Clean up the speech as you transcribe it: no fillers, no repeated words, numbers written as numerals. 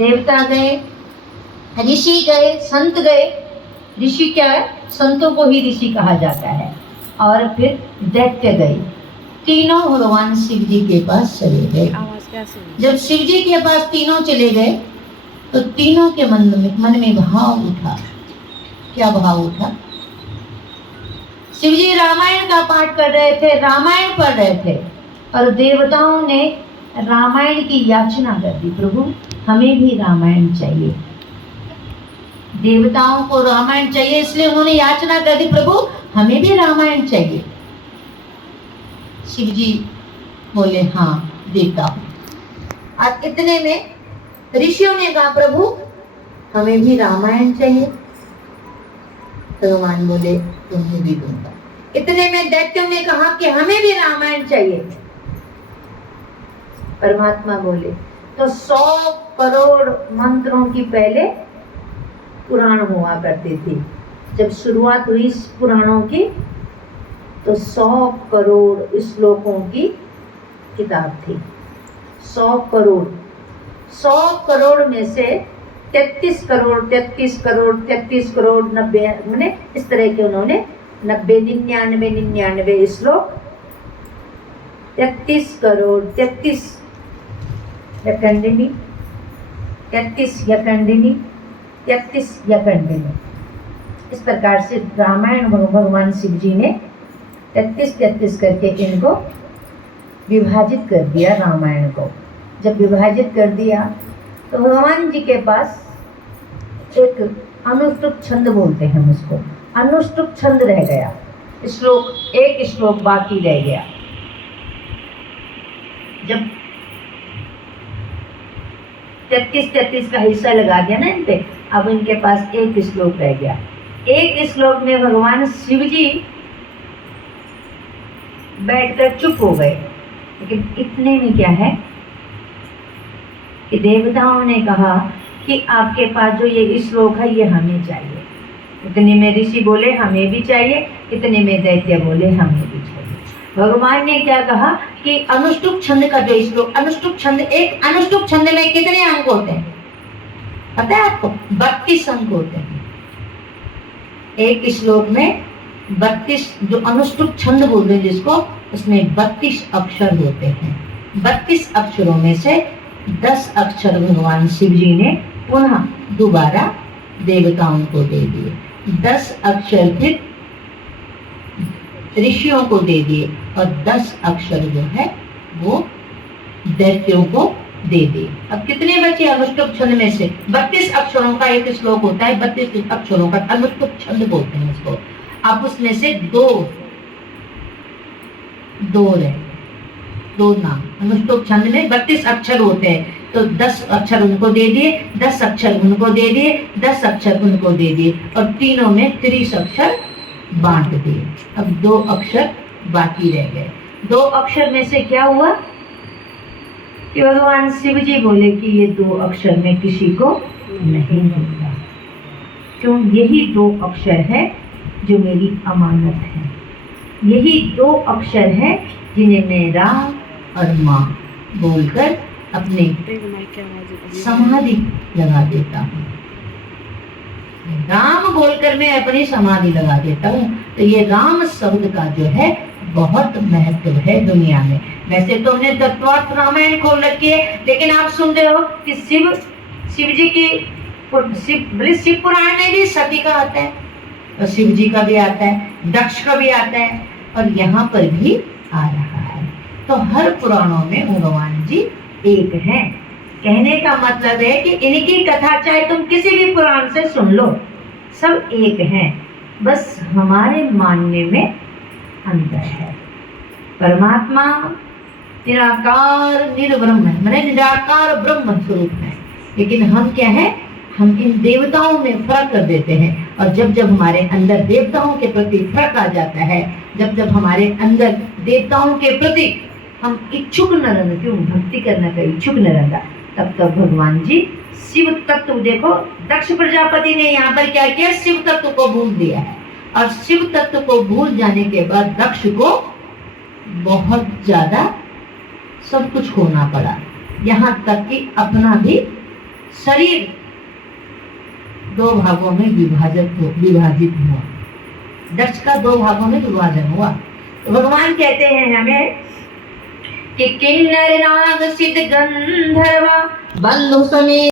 देवता गए, ऋषि गए, संत गए। ऋषि क्या है? संतों को ही ऋषि कहा जाता है। और फिर दैत्य गए। तीनों भगवान शिव जी के पास चले गए। जब शिव जी के पास तीनों चले गए तो तीनों के मन में भाव उठा। क्या भाव उठा? शिव जी रामायण का पाठ कर रहे थे, रामायण पढ़ रहे थे, और देवताओं ने रामायण की याचना कर दी, प्रभु हमें भी रामायण चाहिए। देवताओं को रामायण चाहिए, इसलिए उन्होंने याचना कर दी, प्रभु हमें भी रामायण चाहिए। शिव जी बोले हाँ देता हूं। और इतने में ऋषियों ने कहा प्रभु हमें भी रामायण चाहिए। भगवान बोले तुम्हें भी दूंगा। इतने में दैत्यों ने कहा कि हमें भी रामायण चाहिए। परमात्मा बोले तो 100 करोड़ मंत्रों की पहले पुराण हुआ करते थे। जब शुरुआत हुई इस पुराणों की तो 100 करोड़ श्लोकों की किताब थी। 100 करोड़, 100 करोड़ में से 33 करोड़ 33 करोड़ 33 करोड़ 90 मैंने इस तरह के उन्होंने 90 99 99 श्लोक 33 करोड़ 33 यकंडिनी 33 यकंडिनी 33 यकंडिनी, इस प्रकार से रामायण भगवान शिव जी ने 33 करके इनको विभाजित कर दिया। रामायण को जब विभाजित कर दिया तो भगवान जी के पास एक अनुष्टुप छंद बोलते हैं उसको, अनुष्टुप छंद रह गया। श्लोक, एक श्लोक बाकी रह गया। जब 33 का हिस्सा लगा दिया ना इन पे, अब इनके पास एक श्लोक रह गया। एक श्लोक में भगवान शिव जी बैठकर चुप हो गए। लेकिन इतने में क्या है कि देवताओं ने कहा कि आपके पास जो ये श्लोक है ये हमें चाहिए। इतने में ऋषि बोले हमें भी चाहिए, इतने में दैत्य बोले हमें भी चाहिए। भगवान ने क्या कहा कि अनुष्टुप छंद का जो श्लोक, अनुष्टुप छंद, एक अनुष्टुप छंद में कितने अंक होते हैं पता है आपको? 32 अंक होते हैं। एक श्लोक में 32, जो अनुष्टुप छंद बोलते हैं जिसको, उसमें 32 अक्षर होते हैं। 32 अक्षरों में से 10 अक्षर भगवान शिव जी ने पुनः दोबारा देवताओं को दे दिए, 10 अक्षर फिर ऋषियों को दे दिए, और 10 अक्षर जो है वो दैत्यों को दे दिए। अब कितने बचे अनुष्टुप छंद में से? 32 अक्षरों का एक श्लोक होता है, 32 अक्षरों का अनुष्टुप छंद बोलते हैं इसको। अब उसमें से दो नाम, अनुष्टुप छंद में 32 अक्षर होते हैं, तो 10 अक्षर उनको दे दिए, 10 अक्षर उनको दे दिए, 10 अक्षर उनको दे दिए, और तीनों में 30 अक्षर बांट दिए। अब 2 अक्षर बाकी रह गए। 2 अक्षर में से क्या हुआ कि भगवान शिव जी बोले कि ये 2 अक्षर में किसी को नहीं दूंगा। क्यों? यही 2 अक्षर है जो मेरी अमानत है, यही 2 अक्षर है जिन्हें मैं राम और माँ बोलकर अपने समाधि लगा देता हूँ। राम बोलकर मैं अपनी समाधि लगा देता हूँ। तो ये राम शब्द का जो है बहुत महत्व है दुनिया में। वैसे तो हमने तत्वार्थ रामायण खोल रखी है, लेकिन आप सुन रहे हो कि शिव जी की शिव पुराण में भी सती का आता है, और शिव जी का भी आता है, दक्ष का भी आता है, और यहाँ पर भी आ रहा है। तो हर पुराणों में भगवान जी एक हैं। कहने का मतलब है कि इनकी कथा चाहे तुम किसी भी पुराण से सुन लो, सब एक हैं, बस हमारे मानने में अंतर है। परमात्मा निराकार निर्ब्रह्म है, माने निराकार ब्रह्म स्वरूप है। लेकिन हम क्या है, हम इन देवताओं में फर्क कर देते हैं, और जब जब हमारे अंदर देवताओं के प्रति फर्क आ जाता है, जब जब हमारे अंदर देवताओं के प्रति हम इच्छुक न रहना, क्यों भक्ति करने का इच्छुक न रहता, तब तक भगवान जी शिव तत्व, देखो दक्ष प्रजापति ने यहाँ पर क्या किया, शिव तत्व को भूल दिया है। और शिव तत्व को भूल जाने के बाद दक्ष को बहुत ज्यादा सब कुछ खोना पड़ा, यहाँ तक कि अपना भी शरीर दो भागों में विभाजित हुआ, दक्ष का दो भागों में विभाजन हुआ। तो भगवान कहते हैं हमें कि किन्नर नाग सिद्ध गंधर्व बंधु समेत